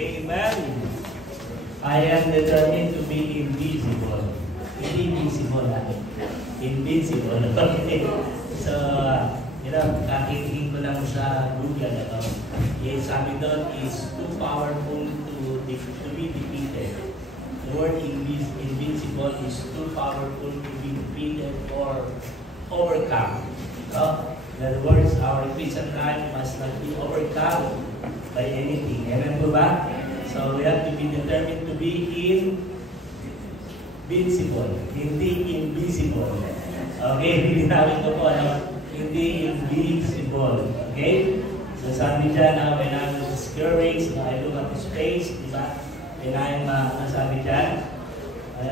Amen. I am determined to be invisible. Hindi visible natin. Invincible. Okay. So, kakitingin ko lang sa Google. Yung sabi doon is too powerful to be defeated. The word invincible is too powerful to be defeated or overcome. In other words, our Christian life must not be overcome by anything. Amen po ba? So we have to be determined to be invincible, hindi invisible. Okay, linawin ko po, hindi invisible. Okay? So sabi dyan, when I'm discouraged, I look at His face, di ba? When I'm, sabi dyan, I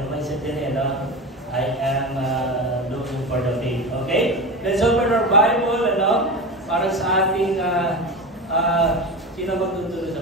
am looking for the faith. Okay? Let's open our Bible, para sa ating, sino magtutulong